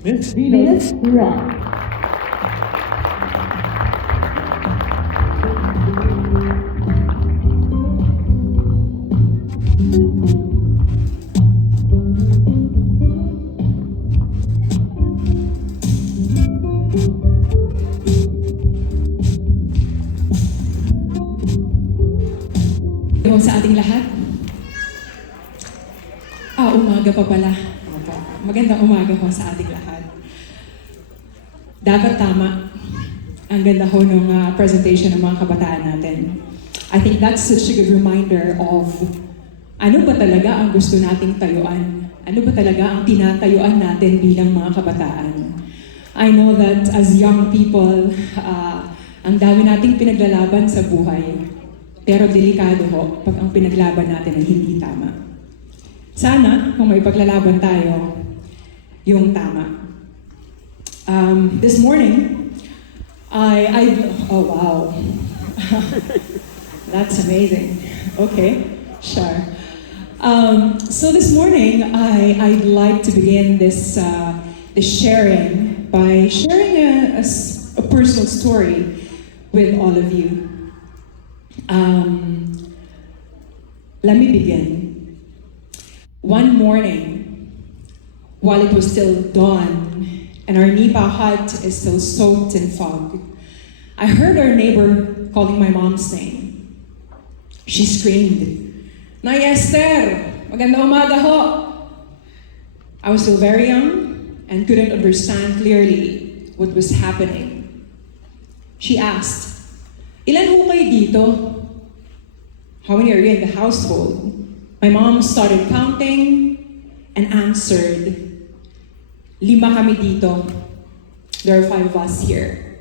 Miss Venus. Rock. Hello sa ating lahat. Umaga pa pala. Magandang umaga ho sa ating lahat. Dapat tama. Ang ganda ho ng presentation ng mga kabataan natin. I think that's such a good reminder of ano ba talaga ang gusto nating tayuan? Ano ba talaga ang tinatayuan natin bilang mga kabataan? I know that as young people, ang dami nating pinaglalaban sa buhay. Pero delikado ho pag ang pinaglaban natin ay hindi tama. Sana, kung may paglalaban tayo, yung tama. This morning, oh wow. That's amazing. Okay, sure. So this morning, I'd like to begin this sharing by sharing a personal story with all of you. Let me begin. One morning, while it was still dawn and our Nipa hut is still soaked in fog, I heard our neighbor calling my mom's name. She screamed, "Nay Esther, magandang umaga ho." I was still very young and couldn't understand clearly what was happening. She asked, "Ilan ho kayo dito? How many are you in the household?" My mom started counting and answered, "5 kami dito. There are 5 of us here."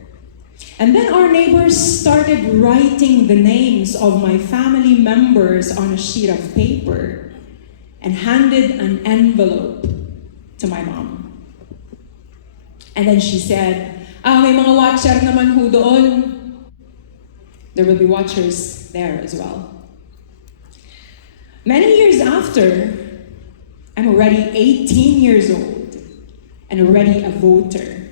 And then our neighbors started writing the names of my family members on a sheet of paper and handed an envelope to my mom. And then she said, may mga watcher naman ho doon." There will be watchers there as well. Many years after, I'm already 18 years old and already a voter.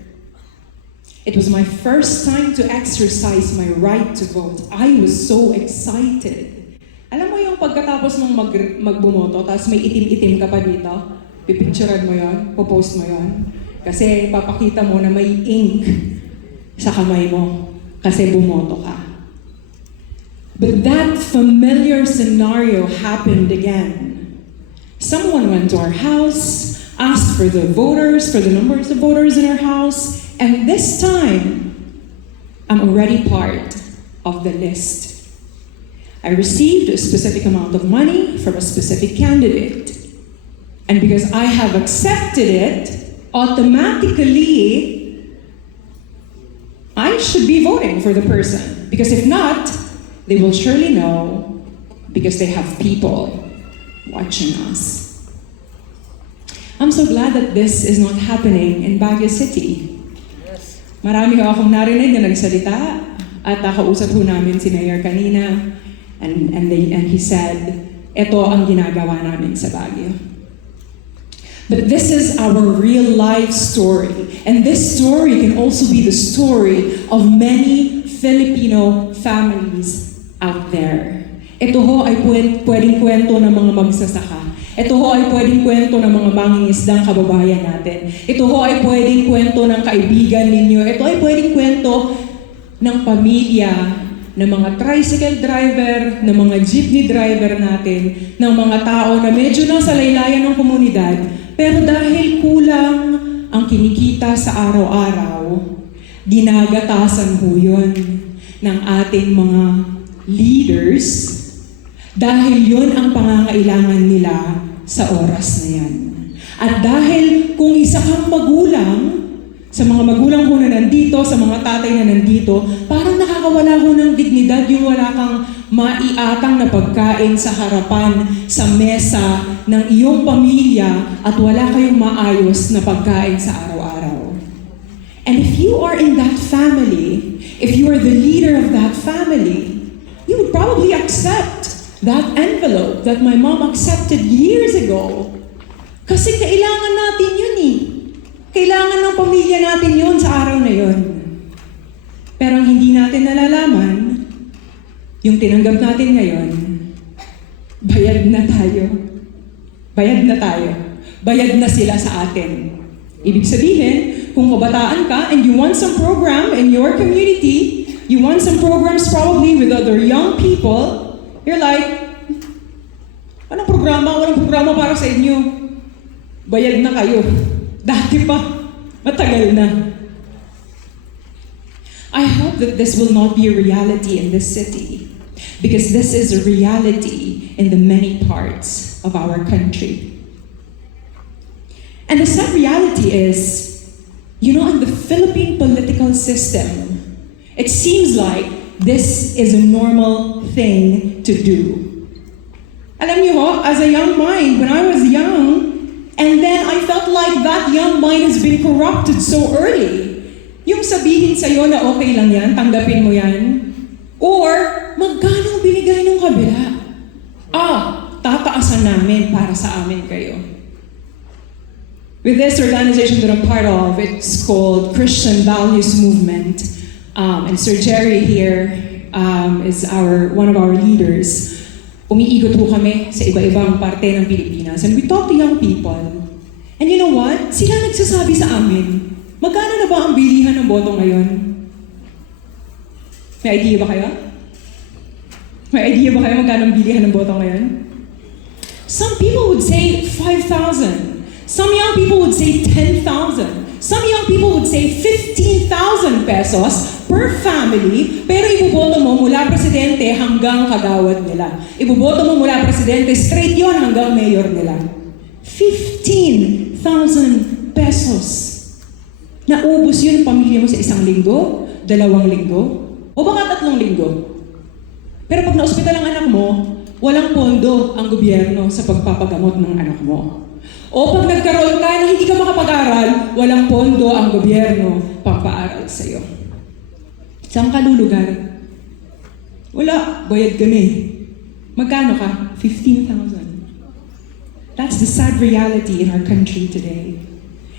It was my first time to exercise my right to vote. I was so excited. Alam mo yung pagkatapos mong magbumoto, tapos may itim-itim ka pa dito, pipicturean mo yon, popost mo yon, kasi papakita mo na may ink sa kamay mo kasi bumoto ka. But that familiar scenario happened again. Someone went to our house, asked for the numbers of voters in our house, and this time, I'm already part of the list. I received a specific amount of money from a specific candidate. And because I have accepted it, automatically, I should be voting for the person. Because if not, they will surely know because they have people watching us. I'm so glad that this is not happening in Baguio City. Yes. Marami ho akong narinig na nagsalita at nakausap ho namin si Mayor kanina and he said, ito ang ginagawa namin sa Baguio. But this is our real life story. And this story can also be the story of many Filipino families out there. Ito ho ay pwedeng kwento ng mga magsasaka. Ito ho ay pwedeng kwento ng mga mangingisdang kababayan natin. Ito ho ay pwedeng kwento ng kaibigan ninyo. Ito ay pwedeng kwento ng pamilya, ng mga tricycle driver, ng mga jeepney driver natin, ng mga tao na medyo nasa laylayan ng komunidad, pero dahil kulang ang kinikita sa araw-araw, ginagatasan ho yun ng ating mga leaders dahil yun ang pangangailangan nila sa oras na yan. At dahil kung isa kang magulang, sa mga magulang ko na nandito, sa mga tatay na nandito, parang nakakawala ko ng dignidad yung wala kang maiatang na pagkain sa harapan, sa mesa ng iyong pamilya at wala kayong maayos na pagkain sa araw-araw. And if you are in that family, if you are the leader of that family, you would probably accept that envelope that my mom accepted years ago. Kasi kailangan natin yun eh. Kailangan pamilya natin yon sa araw na yon. Pero ang hindi natin nalalaman, yung tinanggap natin ngayon, bayad na tayo. Bayad na tayo. Bayad na sila sa atin. Ibig sabihin, kung kabataan ka and you want some program in your community, you want some programs probably with other young people, you're like, anong programa? Walang programa para sa inyo. Bayad na kayo. Dati pa. Matagal na. I hope that this will not be a reality in this city, because this is a reality in the many parts of our country. And the sad reality is, you know, in the Philippine political system, it seems like this is a normal thing to do. Alam niyo ho, as a young mind, when I was young, and then I felt like that young mind has been corrupted so early. Yung sabihin sa'yo na okay lang yan, tanggapin mo yan. Or, magkano binigay ng kabila? Tataasan namin para sa amin kayo. With this organization that I'm part of, it's called Christian Values Movement. And Sir Jerry here is one of our leaders. Umiikot po kami sa iba-ibang parte ng Pilipinas. And we talk to young people. And you know what? Sila nagsasabi sa amin, magkano na ba ang bilihan ng boto ngayon? May idea ba kayo? May idea ba kayo magkano ang bilihan ng boto ngayon? Some people would say 5,000. Some young people would say 10,000. Some young people would say 15,000 pesos per family, pero iboboto mo mula presidente hanggang kagawad nila. Iboboto mo mula presidente, straight yon hanggang mayor nila. 15,000 pesos. Naubos yun ang pamilya mo sa 1 linggo, 2 linggo, o baka 3 linggo. Pero pag na-ospital ang anak mo, walang pondo ang gobyerno sa pagpapagamot ng anak mo. O pag nagkaroon ka na hindi ka makapag-aral, walang pondo ang gobyerno pagpaaral sa'yo. Saan ka lulugar? Wala, bayad kami. Magkano ka? 15,000. That's the sad reality in our country today.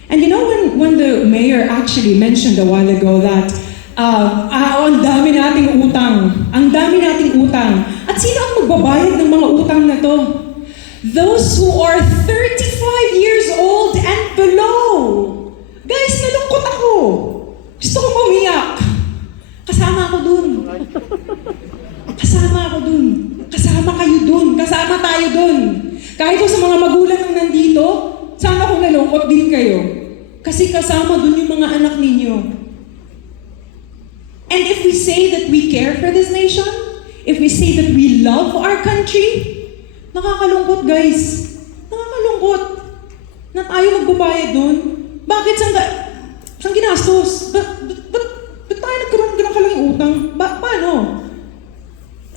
And you know when the mayor actually mentioned a while ago that ang dami nating utang. Ang dami nating utang. At sino ang magbabayad ng mga utang na to? Those who are 35 years old and below. Guys, nalungkot ako. Gusto ko umiyak. Kasama ako dun. Kasama ako dun. Kasama kayo dun. Kasama tayo dun. Kahit sa mga magulang nang nandito, sana kung nalungkot din kayo. Kasi kasama dun yung mga anak ninyo. And if we say that we care for this nation, if we say that we love our country, nakakalungkot guys. Nakakalungkot na tayo magbabayad dun. Bakit saan ginastos? Ba't tayo nagkaroon ng kalaking utang? Paano?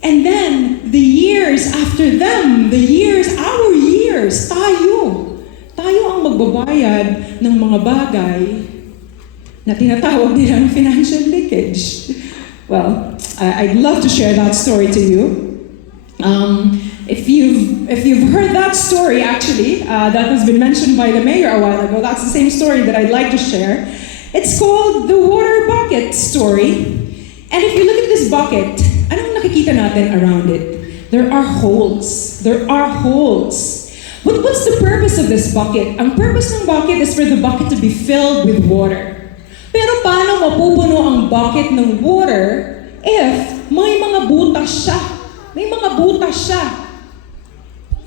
And then, the years after them, our years, tayo ang magbabayad ng mga bagay na tinatawag nilang financial leakage. Well, I'd love to share that story to you. If you've heard that story, actually, that has been mentioned by the mayor a while ago, that's the same story that I'd like to share. It's called the water bucket story. And if you look at this bucket, anong nakikita natin around it? There are holes. There are holes. What's the purpose of this bucket? Ang purpose ng bucket is for the bucket to be filled with water. Pero paano mapupuno ang bucket ng water if may mga butas siya? May mga butas siya.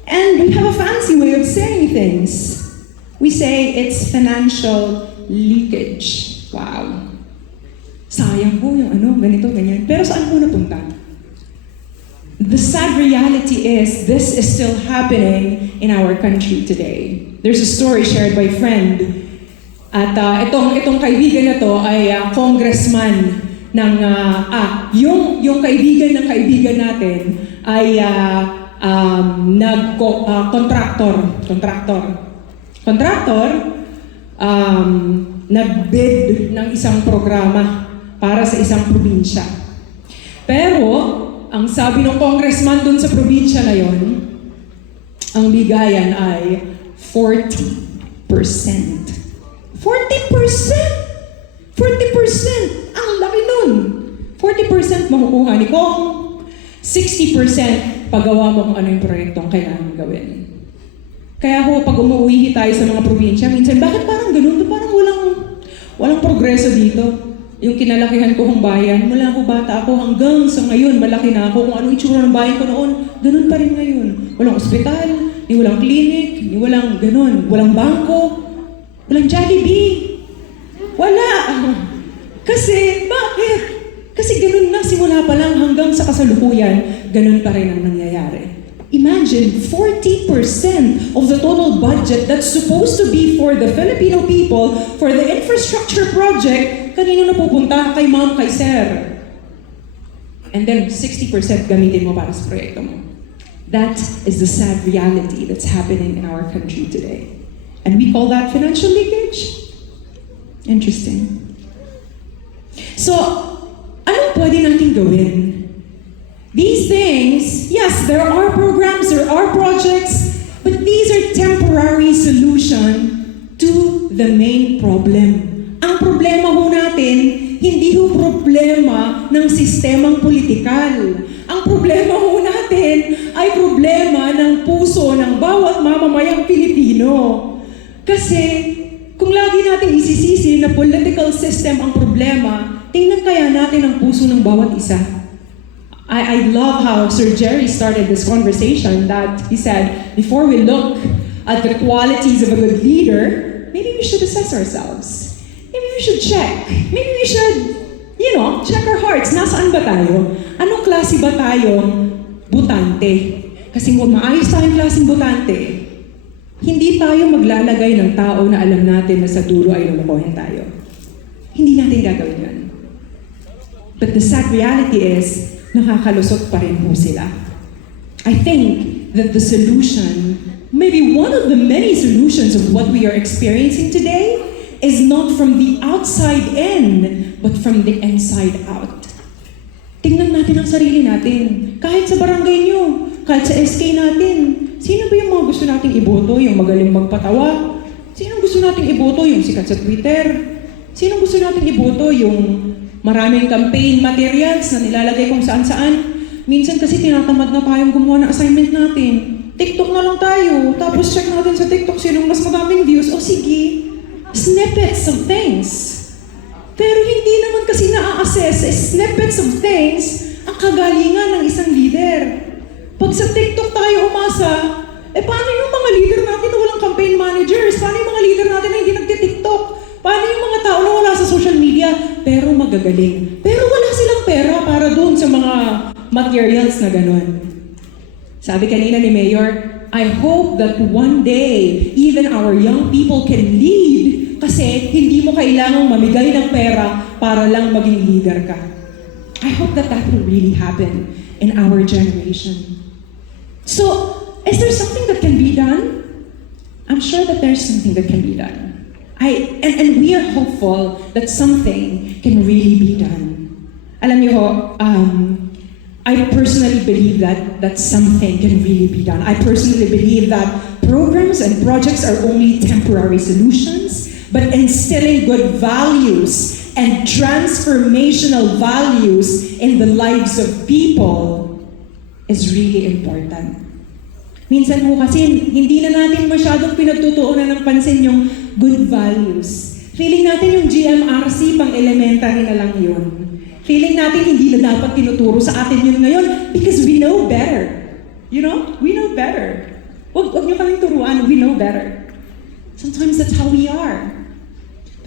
And we have a fancy way of saying things. We say it's financial leakage. Wow. Sayang po yung ganito, ganyan. Pero saan po napunta? The sad reality is this is still happening in our country today. There's a story shared by a friend. At itong kaibigan na to ay congressman ng yung kaibigan ng kaibigan natin ay contractor nagbid ng isang programa para sa isang probinsya. Pero ang sabi ng congressman dun sa probinsya na yon, ang bigayan ay 40%. 40%! 40% makukuha ni Kong, 60% paggawa mo kung ano yung proyektong kailangan gawin. Kaya ho, pag umuwi tayo sa mga probinsya, minsan, bakit parang ganun? Parang walang progreso dito. Yung kinalakihan ko kong bayan, mula ako bata ako hanggang sa ngayon, malaki na ako, kung anong itsura ng bayan ko noon, ganun pa rin ngayon. Walang ospital, ni walang clinic, ni walang ganun, walang bangko, walang Jollibee. Wala! Kasi, bakit? Kasi ganun na, simula pa lang hanggang sa kasalukuyan, ganun pa rin ang nangyayari. Imagine, 40% of the total budget that's supposed to be for the Filipino people, for the infrastructure project, kanino na pupunta? Kay ma'am, kay sir. And then 60% gamitin mo para sa proyekto mo. That is the sad reality that's happening in our country today. And we call that financial leakage. Interesting. So, anong pwede natin gawin? These things, yes, there are programs, there are projects, but these are temporary solution to the main problem. Ang problema ho natin, hindi ho problema ng sistemang politikal. Ang problema ho natin ay problema ng puso ng bawat mamamayang Pilipino. Kasi kung lagi natin isisisi na political system ang problema, tingnan kaya natin ang puso ng bawat isa. I love how Sir Jerry started this conversation that he said, before we look at the qualities of a good leader, maybe we should assess ourselves. Maybe we should check. Maybe we should, check our hearts. Nasaan ba tayo? Anong klase ba tayong butante? Kasi kung maayos tayong klaseng butante, hindi tayo maglalagay ng tao na alam natin na sa dulo ay lulukohin tayo. Hindi natin gagawin yun. But the sad reality is, nakakalusot pa rin po sila. I think that the solution, maybe one of the many solutions of what we are experiencing today, is not from the outside in, but from the inside out. Tingnan natin ang sarili natin. Kahit sa barangay nyo, kahit sa SK natin, sino ba yung mga gusto nating iboto? Yung magaling magpatawa? Sino gusto nating iboto? Yung sikat sa Twitter? Sino gusto nating iboto? Yung maraming campaign materials na nilalagay kung saan-saan. Minsan kasi tinatamad na tayong gumawa ng assignment natin. TikTok na lang tayo. Tapos check natin sa TikTok sinong mas madaming views. O sige, snippets of things. Pero hindi naman kasi na-assess snippets of things ang kagalingan ng isang leader. Pag sa TikTok tayo umasa, paano yung mga leader natin na walang campaign managers? Paano yung mga leader natin na hindi nagtitiktok? Paano yung mga tao na wala sa social media, pero magagaling? Pero wala silang pera para doon sa mga materials na gano'n. Sabi kanina ni Mayor, I hope that one day, even our young people can lead kasi hindi mo kailangang mamigay ng pera para lang maging leader ka. I hope that that will really happen in our generation. So, is there something that can be done? I'm sure that there's something that can be done. And we are hopeful that something can really be done. Alam niyo ho, I personally believe that something can really be done. I personally believe that programs and projects are only temporary solutions, but instilling good values and transformational values in the lives of people is really important. Minsan mo kasi, hindi na natin masyadong pinagtutuunan ng pansin yung good values. Feeling natin yung GMRC, pang-elementary na lang yun. Feeling natin hindi na dapat tinuturo sa atin yun ngayon because we know better. You know? We know better. Huwag niyo kaming turuan, we know better. Sometimes that's how we are.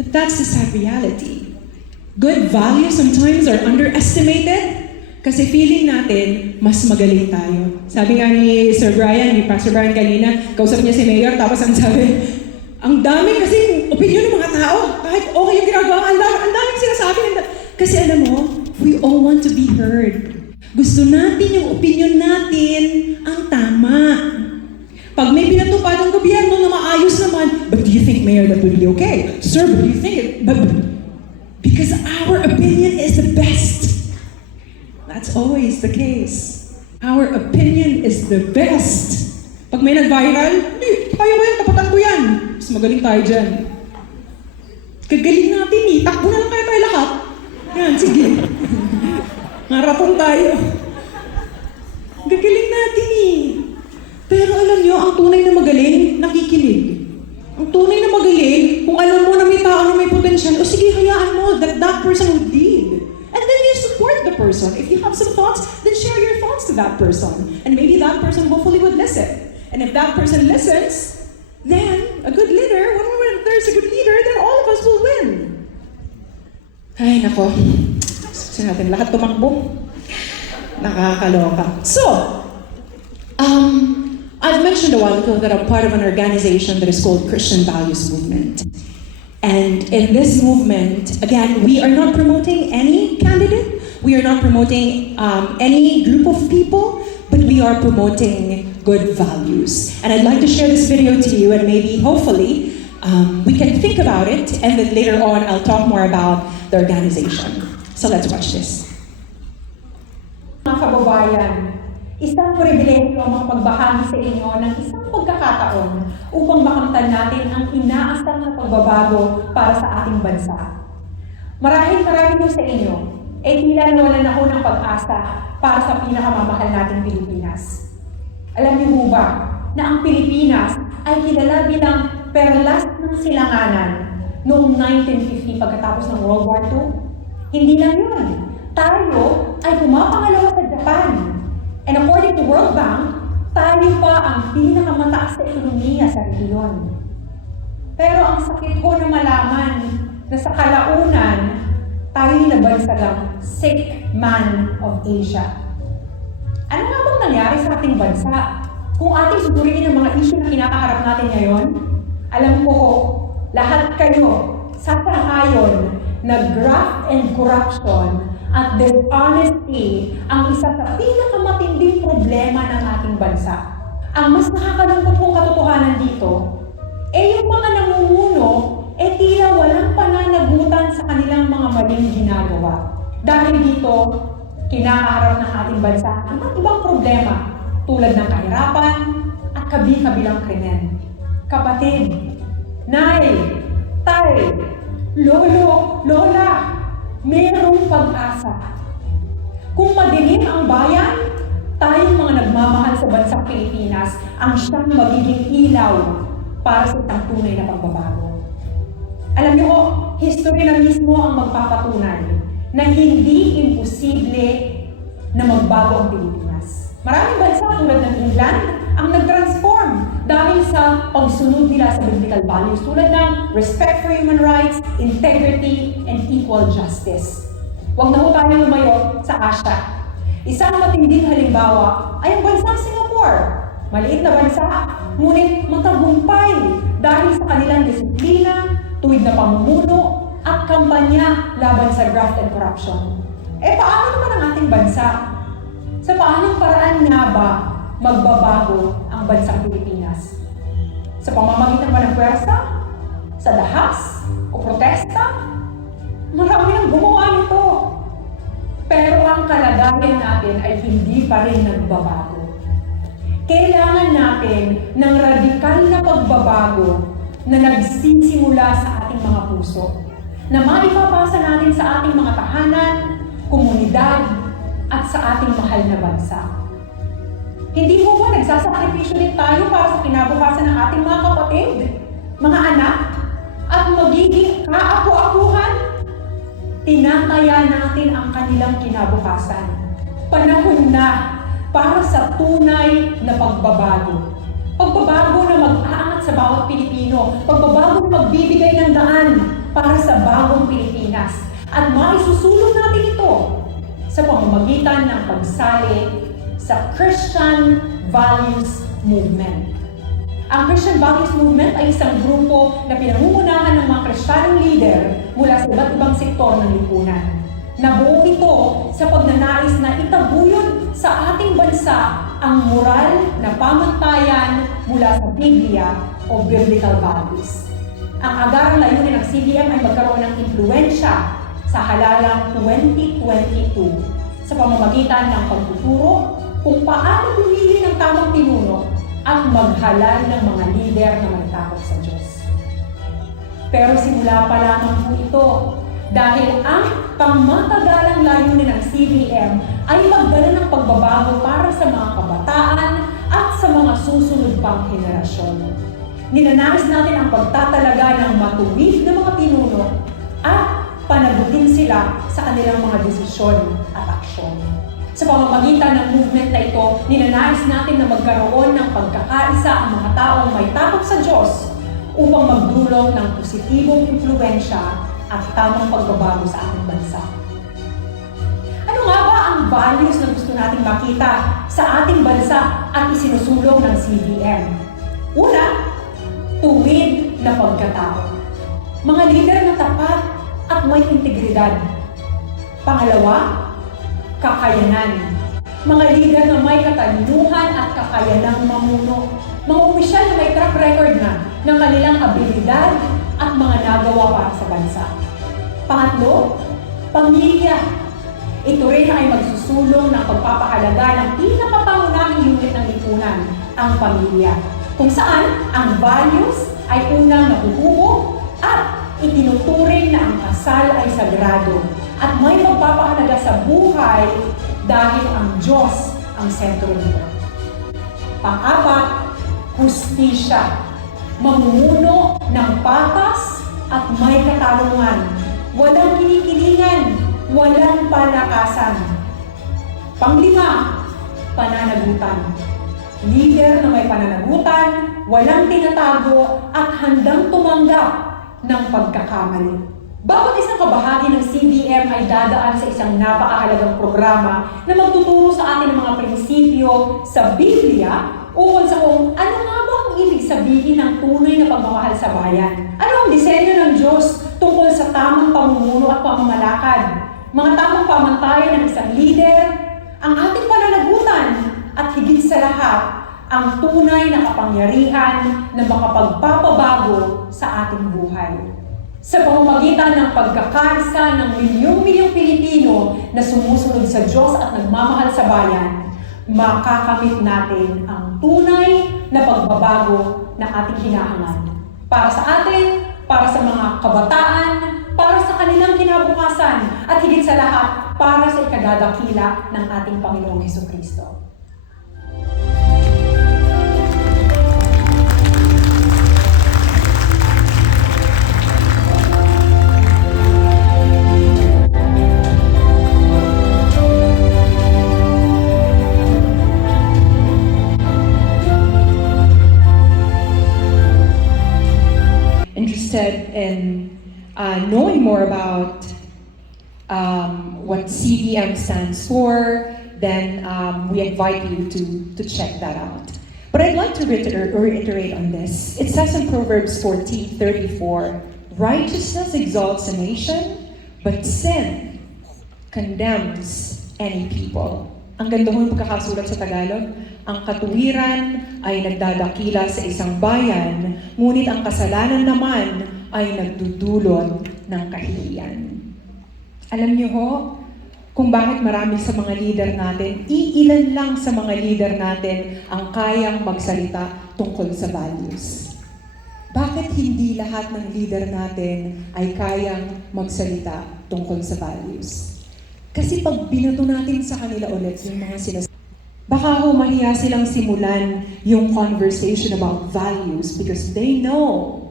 But that's the sad reality. Good values sometimes are underestimated kasi feeling natin, mas magaling tayo. Sabi nga ni Pastor Brian kanina, kausap niya si Mayor, tapos ang sabi, ang dami kasing opinion ng mga tao. Kahit okay yung ginagawa, ang daming sinasabi. Kasi alam mo, we all want to be heard. Gusto natin yung opinion natin ang tama. Pag may pinatupad ng gobyerno na maayos naman, but do you think, Mayor, that would be okay? Sir, but do you think it? But because our opinion is the best. That's always the case. Our opinion is the best. Pag may nag-viral, hindi, kaya ko yan, tapatan ko yan. Mas magaling tayo dyan. Kagaling natin eh, takbo na lang kaya tayo lahat. Yan, sige. Marathon tayo. Gagaling natin eh. Pero alam nyo, ang tunay na magaling, nakikinig. Ang tunay na magaling, kung alam mo na may tao na may potential, o sige, hayaan mo that person would lead. And then you support the person. If you have some thoughts, then share your thoughts to that person. And maybe that person hopefully would listen. And if that person listens, then a good leader, when there's a good leader, then all of us will win. Ay, nako. Gusto natin lahat tumakbo. Nakakaloka. So, I've mentioned a while ago that I'm part of an organization that is called Christian Values Movement. And in this movement, again, we are not promoting any candidate. We are not promoting any group of people, but we are promoting good values. And I'd like to share this video to you, and maybe, hopefully, we can think about it, and then later on, I'll talk more about the organization. So let's watch this. Mga kababayan, isang pribilehyo ang magbahagi sa inyo ng isang pagkakataon upang makamtan natin ang inaasang na pagbabago para sa ating bansa. Marahil po sa inyo, tila nawalan ako ng pag-asa para sa pinakamamahal nating Pilipinas. Alam niyo po ba na ang Pilipinas ay kilala bilang perlas ng silanganan noong 1950 pagkatapos ng World War II? Hindi lang yun. Tayo ay pumapangalawa sa Japan. And according to World Bank, tayo pa ang pinakamataas sa ekonomiya sa rehiyon. Pero ang sakit ko na malaman na sa kalaunan, tayo nabansagang sick man of Asia. Ano nga bang nangyari sa ating bansa? Kung ating suguriin ang mga issue na kinakaharap natin ngayon, alam ko lahat kayo sasang-ayon na graft and corruption at dishonesty ang isa sa pinakamatinding problema ng ating bansa. Ang mas nakakalungkot kong katotohanan dito, yung mga namumuno, tila walang pananagutan sa kanilang mga maling ginagawa. Dahil dito, kinakaharap ng ating bansa ang ibang problema tulad ng kahirapan at kabi-kabilang krimen. Kapatid, nay, tay, lolo, lola, mayroong pag-asa. Kung madilim ang bayan, tayong mga nagmamahal sa bansang Pilipinas ang siyang magiging ilaw para sa isang tunay na pagbabago. Alam niyo, history na mismo ang magpapatunay na hindi imposible na magbago ang Pilipinas. Maraming bansa tulad ng England ang nag-transform dahil sa pagsunod nila sa biblical values tulad ng respect for human rights, integrity, and equal justice. Huwag na ho tayo lumayo sa Asia. Isang matinding halimbawa ay ang bansang Singapore. Maliit na bansa, ngunit matagumpay dahil sa kanilang disiplina, tuwid na pamumuno, at kampanya laban sa graft and corruption. Paano naman ang ating bansa? Sa paanong paraan nga ba magbabago ang bansang Pilipinas? Sa pamamagitan ba ng pwersa? Sa dahas? O protesta? Marami nang gumawa nito. Pero ang kalagayan natin ay hindi pa rin nagbabago. Kailangan natin ng radikal na pagbabago na nagsisimula sa ating mga puso, na maipapasa natin sa ating mga tahanan, komunidad, at sa ating mahal na bansa. Hindi mo ba nagsasakripisyo din tayo para sa kinabukasan ng ating mga kapatid, mga anak, at magiging kaapu-apuhan? Tinataya natin ang kanilang kinabukasan. Panahon na para sa tunay na pagbabago. Pagbabago na mag-aangat sa bawat Pilipino. Pagbabago na magbibigay ng daan para sa bagong Pilipinas. At maisusulong natin ito sa pamamagitan ng pagsali sa Christian Values Movement. Ang Christian Values Movement ay isang grupo na pinangungunahan ng mga Kristiyanong leader mula sa iba't ibang sektor ng lipunan. Nabuo ito sa pagnanais na itaguyod sa ating bansa ang moral na pamantayan mula sa Biblia o Biblical Values. Ang agarang layunin ng CVM ay magkaroon ng impluwensya sa halalang 2022 sa pamamagitan ng pagtuturo kung paano pumili ng tamang pinuno at maghalal ng mga lider na may takot sa Diyos. Pero simula pa lamang po ito dahil ang pangmatagalang layunin natin ng CBM ay magdala ng pagbabago para sa mga kabataan at sa mga susunod pang henerasyon. Ninanais natin ang pagtatalaga ng matuwid na mga pinuno at panagutin sila sa kanilang mga desisyon at aksyon. Sa pamamagitan ng movement na ito, ninanais natin na magkaroon ng pagkakaisa ang mga taong may takot sa Diyos upang magdulot ng positibong impluwensya at tamang pagbabago sa ating bansa. Ano nga ba ang values na gusto nating makita sa ating bansa at isinusulong ng CBM? Una, tuwid na pagkatao. Mga lider na tapat at may integridad. Pangalawa, kakayanan. Mga lider na may katalinuhan at kakayanang mamuno. Mga opisyal na may track record na ng kanilang abilidad at mga nagawa para sa bansa. Pangatlo, pamilya. Ito rin ay magsusulong ng pagpapahalaga ng pinakapangunahing unit ng lipunan, ang pamilya, kung saan ang values ay unang nahuhubog at itinuturing na ang kasal ay sagrado at may magpapahalaga sa buhay dahil ang Diyos ang sentro nito. Pang-apat, hustisya. Mamumuno ng patas at may katarungan. Walang kinikilingan, walang palakasan. Pang-lima, pananagutan. Leader na may pananagutan, walang tinatago at handang tumanggap ng pagkakamali. Bawat isang kabahagi ng CBM ay dadaan sa isang napakahalagang programa na magtuturo sa atin ng mga prinsipyo sa Biblia ukol sa kung ano nga ba ang ibig sabihin ng tunay na pagmamahal sa bayan. Ano ang disenyo ng Diyos tungkol sa tamang pamumuno at pamamalakad, mga tamang pamantayan ng isang leader, ang ating pananagutan, at higit sa lahat, ang tunay na kapangyarihan na makapagpapabago sa ating buhay. Sa pamamagitan ng pagkakaisa ng milyong-milyong Pilipino na sumusunod sa Diyos at nagmamahal sa bayan, makakamit natin ang tunay na pagbabago na ating hinahangad. Para sa atin, para sa mga kabataan, para sa kanilang kinabukasan, at higit sa lahat, para sa ikadadakila ng ating Panginoong Hesukristo. Interested in knowing more about what CBM stands for, then we invite you to check that out. But I'd like to reiterate on this. It says in Proverbs 14:34, righteousness exalts a nation, but sin condemns any people. Ang ganda ho yung pagkakasulat sa Tagalog. Ang katuwiran ay nagdadakila sa isang bayan, ngunit ang kasalanan naman ay nagdudulot ng kahihiyan. Alam niyo ho, kung bakit marami sa mga leader natin, iilan lang sa mga leader natin ang kayang magsalita tungkol sa values. Bakit hindi lahat ng leader natin ay kayang magsalita tungkol sa values? Kasi pag binato natin sa kanila ulit yung mga sinasabi, baka ho mahiya silang simulan yung conversation about values because they know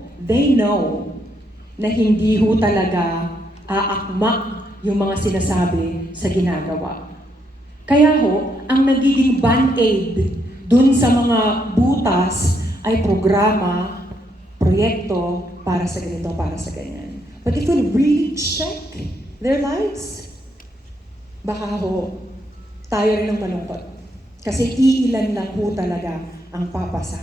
na hindi ho talaga aakma yung mga sinasabi sa ginagawa. Kaya ho, ang nagiging band-aid dun sa mga butas ay programa, proyekto para sa ganito, para sa ganyan. But if we really check their lives, baka ho, tayo rin ang malungkot. Kasi iilan lang ho talaga ang papasa.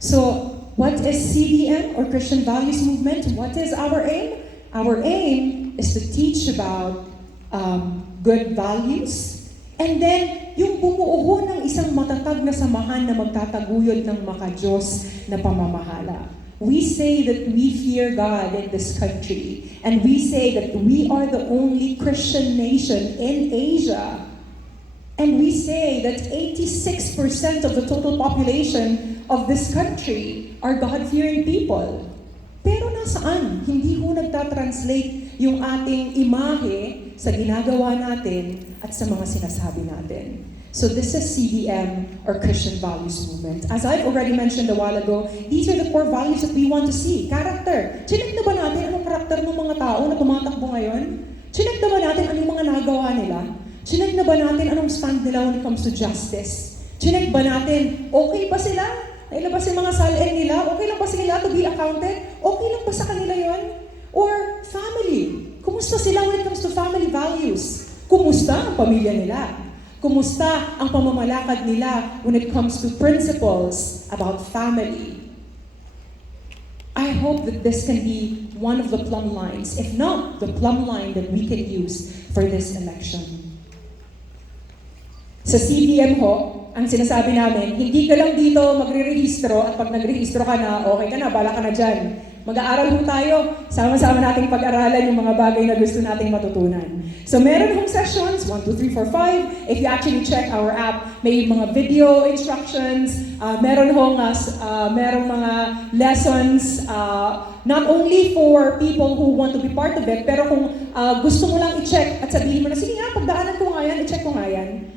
So, what is CBM or Christian Values Movement? What is our aim? Our aim is to teach about good values, and then yung bumuo ho ng isang matatag na samahan na magtataguyod ng maka-Diyos na pamamahala. We say that we fear God in this country, and we say that we are the only Christian nation in Asia. And we say that 86% of the total population of this country are God-fearing people. Pero nasaan? Hindi ho nagtatranslate yung ating imahe sa ginagawa natin at sa mga sinasabi natin. So this is CBM, or Christian Values Movement. As I've already mentioned a while ago, these are the core values that we want to see. Character. Chinek na ba natin anong karakter ng mga tao na tumatakbo ngayon? Chinek na ba natin anong mga nagawa nila? Chinek na ba natin anong stand nila when it comes to justice? Chinek ba natin, okay ba sila? Nailabas yung mga salin nila? Okay lang ba sila to be accounted? Okay lang ba sa kanila yon? Or family. Kumusta sila when it comes to family values? Kumusta ang pamilya nila? Kumusta ang pamamalakad nila when it comes to principles about family? I hope that this can be one of the plumb lines, if not the plumb line that we can use for this election. Sa CBM ho, ang sinasabi namin, hindi ka lang dito magre-rehistro at pag nag-rehistro ka na, okay ka na, bala ka na dyan. Mag-aaral ho tayo, sama-sama nating pag-aralan yung mga bagay na gusto nating matutunan. So meron hong sessions, 1, 2, 3, 4, 5. If you actually check our app, may mga video instructions, meron mga lessons, not only for people who want to be part of it, pero kung gusto mo lang i-check at sabihin mo na, sige nga, pagdaanan ko nga yan, i-check ko nga yan.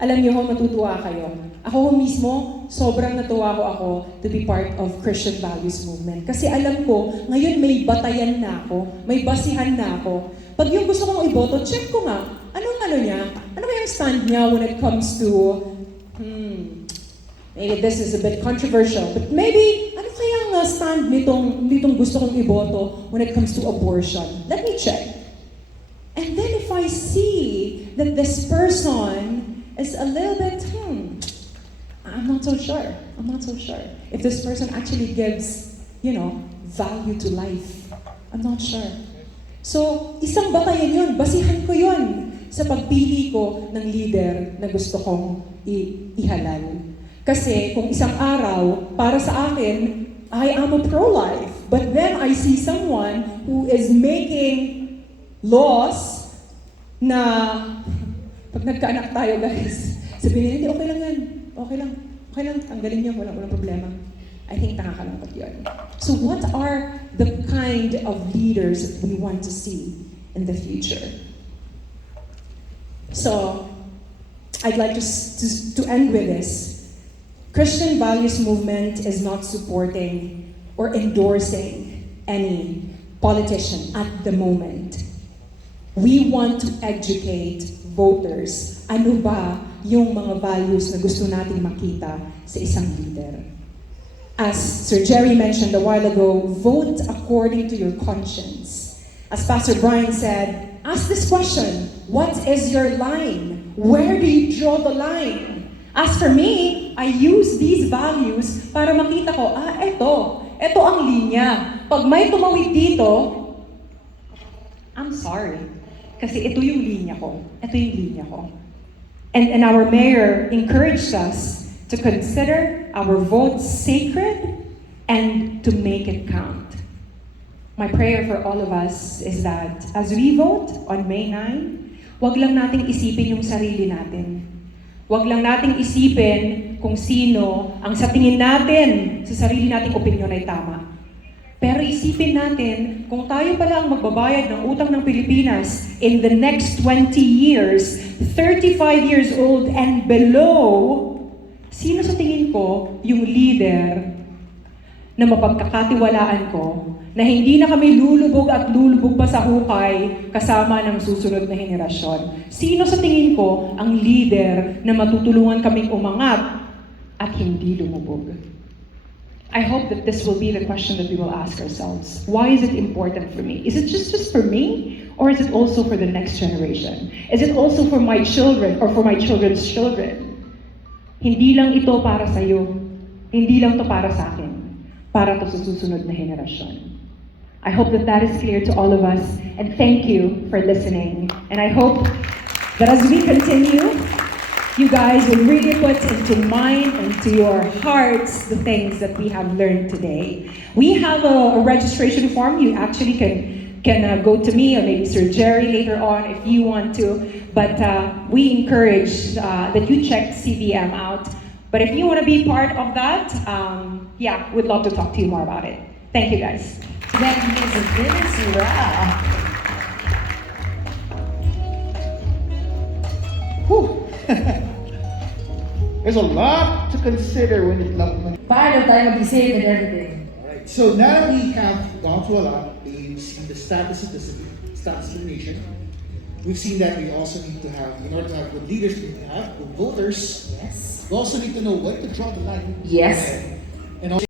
Alam niyo ho, matutuwa kayo. Ako ho mismo, sobrang natuwa ho ako to be part of Christian Values Movement. Kasi alam ko, ngayon may batayan na ako, may basihan na ako. Pag yung gusto kong iboto, check ko nga, anong niya? Ano ba yung stand niya when it comes to, maybe this is a bit controversial, but maybe, ano kaya stand nitong gusto kong iboto when it comes to abortion? Let me check. And then if I see that this person is a little bit, I'm not so sure. If this person actually gives, value to life. I'm not sure. So, isang batayan yun, basihan ko yun sa pagpili ko ng leader na gusto kong ihalal. Kasi kung isang araw, para sa akin, I am a pro-life. But then I see someone who is making laws na pag nagkaanak tayo, guys, sabihin nila, okay lang yan. Okay lang, tanggalin niyo, walang problema. I think nakakalungkot yun. So what are the kind of leaders that we want to see in the future? So, I'd like to end with this. Christian Values Movement is not supporting or endorsing any politician at the moment. We want to educate voters. Ano ba yung mga values na gusto nating makita sa isang leader? As Sir Jerry mentioned a while ago, vote according to your conscience. As Pastor Brian said, ask this question, what is your line? Where do you draw the line? As for me, I use these values para makita ko, ito ang linya. Pag may tumawid dito, I'm sorry. Kasi ito yung linya ko. And our mayor encouraged us to consider our votes sacred and to make it count. My prayer for all of us is that as we vote on May 9, wag lang nating isipin yung sarili natin. Wag lang nating isipin kung sino ang sa tingin natin sa sarili nating opinyon ay tama. Pero isipin natin, kung tayo pala ang magbabayad ng utang ng Pilipinas in the next 20 years, 35 years old and below, sino sa tingin ko yung leader na mapagkakatiwalaan ko, na hindi na kami lulubog pa sa hukay kasama ng susunod na henerasyon? Sino sa tingin ko ang leader na matutulungan kaming umangat at hindi lumubog? I hope that this will be the question that we will ask ourselves. Why is it important for me? Is it just for me? Or is it also for the next generation? Is it also for my children or for my children's children? Hindi lang ito para sa'yo. Hindi lang ito para sa akin. Para ito sa susunod na henerasyon. I hope that that is clear to all of us. And thank you for listening. And I hope that as we continue, you guys will really put into mind and to your hearts the things that we have learned today. We have a registration form. You actually can go to me or maybe Sir Jerry later on if you want to. But we encourage that you check CBM out. But if you want to be part of that, we'd love to talk to you more about it. Thank you, guys. That is Vinicius. There's a lot to consider when it comes. Paano tayo mag-isip and everything? Alright, so now that we have gone through a lot, we've seen the status of the nation. We've seen that we also need to have, in order to have good leaders, we need to have good voters. Yes. We also need to know when to draw the line. Yes. And also